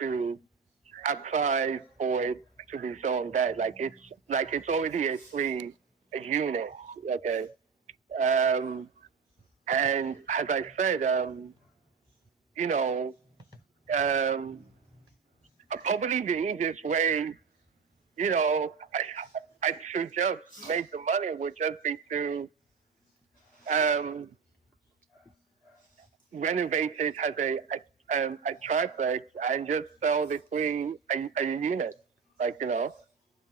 to apply for it to be sold that. It's already a unit. Okay. Um, and as I said, you know, um, probably the easiest way, to just make the money would just be to um, renovate it as a triplex and just sell the a unit,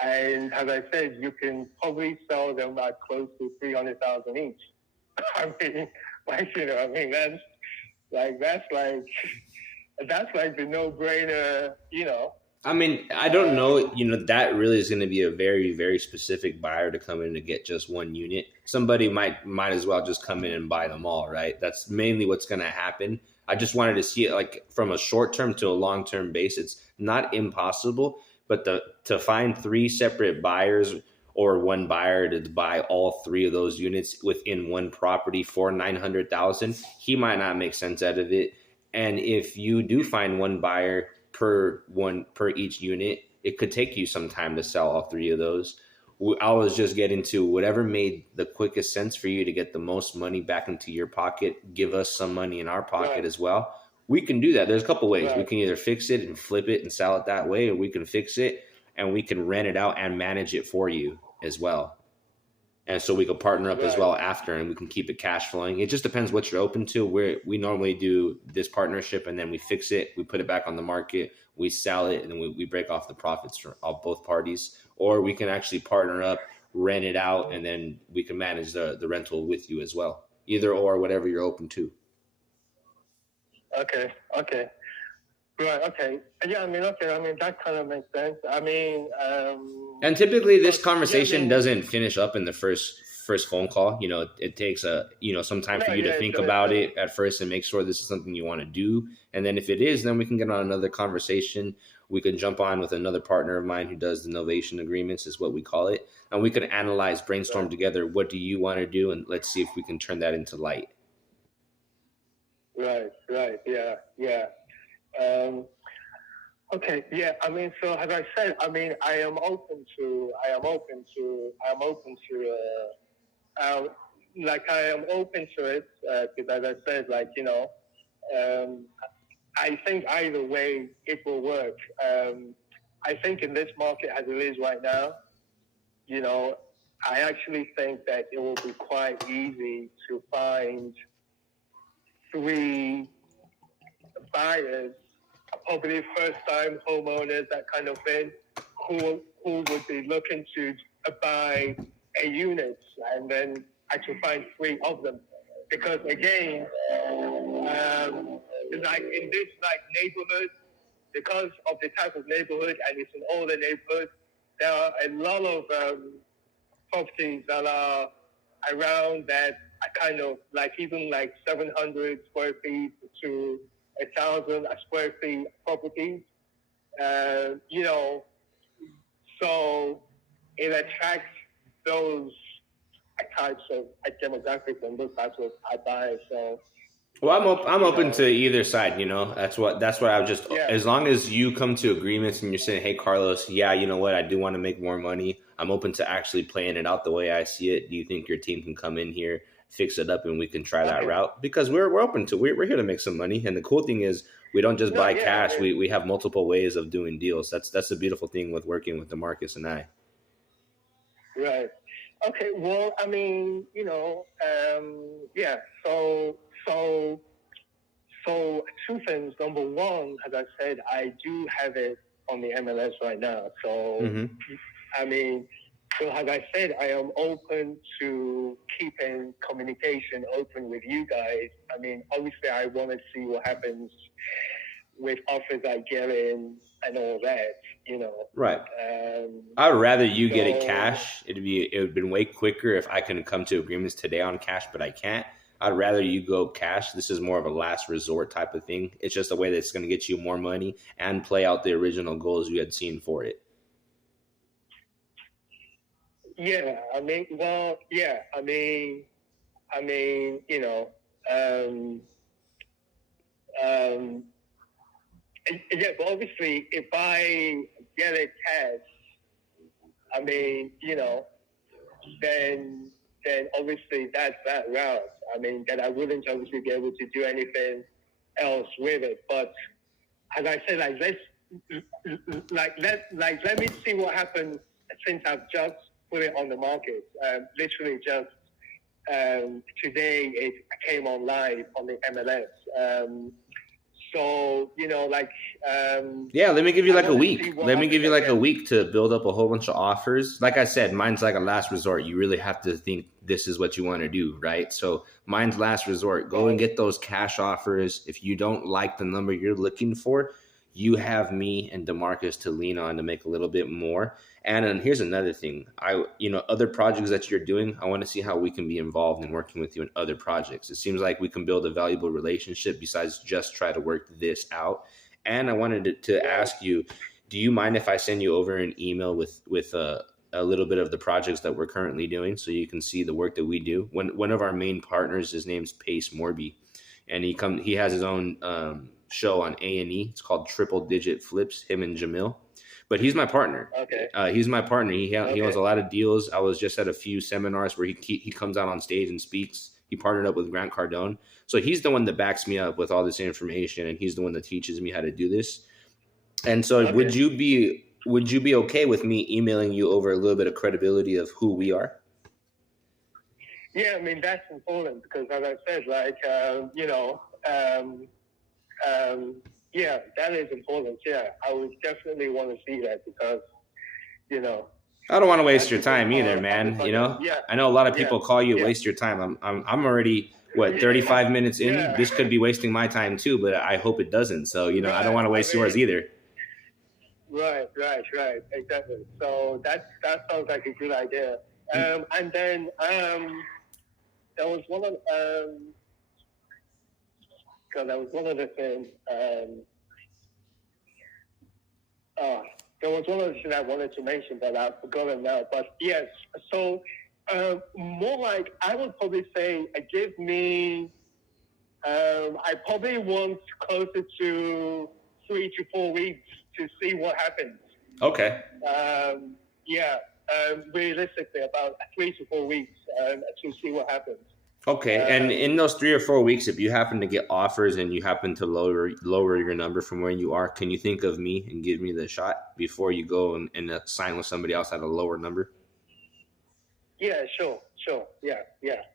And as I said, you can probably sell them at close to 300,000 each. I mean, I mean that's like the no brainer. I mean, I don't know. That really is going to be a very, very specific buyer to come in to get just one unit. Somebody might as well just come in and buy them all, right? That's mainly what's going to happen. I just wanted to see it like from a short term to a long term base. It's not impossible, but to find three separate buyers or one buyer to buy all three of those units within one property for 900,000, he might not make sense out of it. And if you do find one buyer per each unit, it could take you some time to sell all three of those. I was just getting to whatever made the quickest sense for you to get the most money back into your pocket. Give us some money in our pocket as well. We can do that. There's a couple ways. We can either fix it and flip it and sell it that way, or we can fix it and we can rent it out and manage it for you as well. And so we could partner up as well after, and we can keep it cash flowing. It just depends what you're open to. We normally do this partnership, and then we fix it, we put it back on the market, we sell it, and then we break off the profits for both parties. Or we can actually partner up, rent it out, and then we can manage the rental with you as well. Either or, whatever you're open to. Okay. Right, okay. Yeah, I mean, that kind of makes sense. And typically this conversation doesn't finish up in the first phone call. It takes some time for you to think about it at first and make sure this is something you want to do. And then if it is, then we can get on another conversation. We can jump on with another partner of mine who does the Novation agreements, is what we call it. And we can analyze, brainstorm together. What do you want to do? And let's see if we can turn that into light. Right. Yeah. Okay. Yeah. So as I said, I am open to it, because as I said, I think either way it will work. I think in this market as it is right now, I actually think that it will be quite easy to find three buyers, probably first-time homeowners, that kind of thing, who would be looking to buy a unit, and then actually find three of them. Because again, in this neighborhood, because of the type of neighborhood, and it's an older neighborhood, there are a lot of properties that are around that are kind of even 700 square feet to 1,000 square feet properties. So it attracts those types of demographics and those types of buyers. So. Well, I'm open to either side. That's what I was just. Yeah. As long as you come to agreements and you're saying, "Hey, Carlos, yeah, you know what? I do want to make more money. I'm open to actually playing it out the way I see it. Do you think your team can come in here, fix it up, and we can try that route?" Because we're open to. We're here to make some money, and the cool thing is we don't just buy cash. Yeah. We have multiple ways of doing deals. That's the beautiful thing with working with DeMarcus and I. Right. Okay. Well, yeah. So two things. Number one, as I said, I do have it on the MLS right now. So, so as I said, I am open to keeping communication open with you guys. Obviously, I want to see what happens with offers I get in and all that, Right. I would rather you get it cash. It would have been way quicker if I can come to agreements today on cash, but I can't. I'd rather you go cash. This is more of a last resort type of thing. It's just a way that's going to get you more money and play out the original goals you had seen for it. Yeah, yeah, but obviously, if I get it cash, I mean, then obviously that's that route. I mean, then I wouldn't obviously be able to do anything else with it. But as I said, let me see what happens since I've just put it on the market. Literally just today it came on live on the MLS. So Yeah, let me give you I like a want to see week. what Let me give happens. you like a Again. week to build up a whole bunch of offers. Like I said, mine's like a last resort. You really have to think this is what you want to do, right? So mine's last resort. Go and Right. get those cash offers. If you don't like the number you're looking for, you have me and DeMarcus to lean on to make a little bit more. And then here's another thing. Other projects that you're doing, I want to see how we can be involved in working with you in other projects. It seems like we can build a valuable relationship besides just try to work this out. And I wanted to Right. ask you, do you mind if I send you over an email with a little bit of the projects that we're currently doing so you can see the work that we do? One of our main partners, his name's Pace Morby, and he has his own show on A&E. It's called Triple Digit Flips, him and Jamil. But he's my partner. Okay. He's my partner. He Okay. owns a lot of deals. I was just at a few seminars where he comes out on stage and speaks. He partnered up with Grant Cardone. So he's the one that backs me up with all this information, and he's the one that teaches me how to do this. And so Okay. would you be okay with me emailing you over a little bit of credibility of who we are? Yeah, I mean that's important because, as I said, yeah, that is important. Yeah, I would definitely want to see that because, I don't want to waste your time either, man. Yeah. I know a lot of people call you waste your time. I'm already 35 minutes in. Yeah. This could be wasting my time too, but I hope it doesn't. So I don't want to waste yours either. Right, exactly. So that sounds like a good idea. And then there was one other thing. There was one other thing I wanted to mention, but I've forgotten now. But yes, so more like I would probably say, give me. I probably want closer to 3 to 4 weeks to see what happens. Okay. Realistically, about 3 to 4 weeks to see what happens. Okay, and in those 3 or 4 weeks, if you happen to get offers and you happen to lower your number from where you are, can you think of me and give me the shot before you go and sign with somebody else at a lower number? Yeah, sure. Yeah.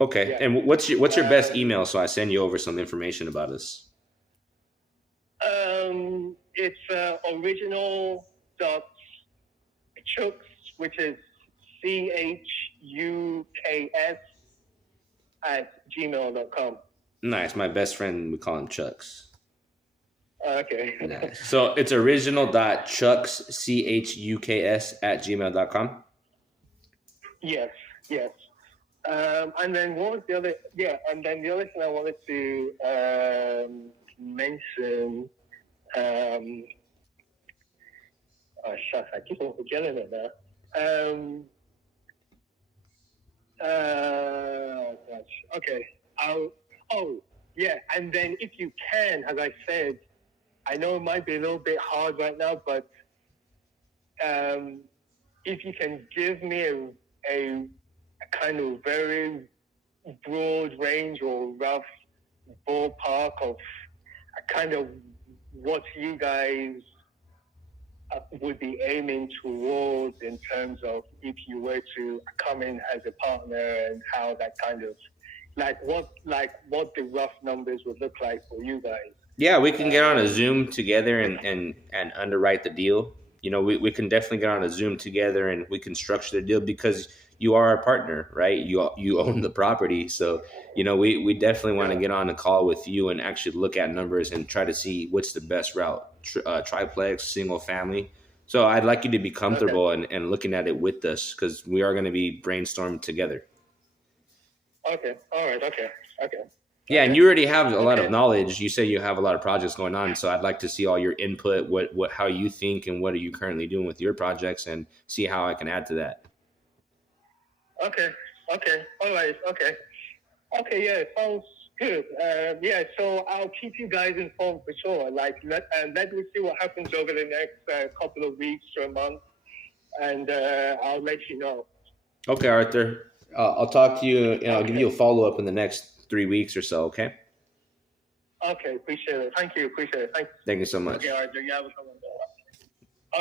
Okay, yeah. And what's your best email so I send you over some information about us? It's original.chuks, which is CHUKS @gmail.com. Nice. My best friend, we call him Chucks. Okay. Nice. So it's original.chuks, CHUKS @gmail.com. Yes. And then what was the other? Yeah, and then the other thing I wanted to mention. Shucks, I keep on forgetting it now. Gosh. Okay. Yeah. And then if you can, as I said, I know it might be a little bit hard right now, but if you can give me a kind of very broad range or rough ballpark of kind of what you guys would be aiming towards in terms of if you were to come in as a partner and how that kind of what the rough numbers would look like for you guys. Yeah, we can get on a Zoom together and underwrite the deal. We can definitely get on a Zoom together and we can structure the deal because you are our partner, right? You own the property. So, we definitely want to get on a call with you and actually look at numbers and try to see what's the best route, triplex, single family. So I'd like you to be comfortable and looking at it with us because we are going to be brainstorming together. Okay. All right. Okay. Yeah, and you already have a lot of knowledge. You say you have a lot of projects going on, so I'd like to see all your input, how you think, and what are you currently doing with your projects, and see how I can add to that. Okay. All right. Okay. Yeah, sounds Good. Yeah, so I'll keep you guys informed for sure. Like, let me see what happens over the next couple of weeks to a month, and I'll let you know. Okay, Arthur. I'll talk to you, and I'll give you a Okay. follow up in the next 3 weeks or so. Okay. Okay, appreciate it. Thank you. Appreciate it. Thanks. Thank you so much. Okay, all right. You have a good one.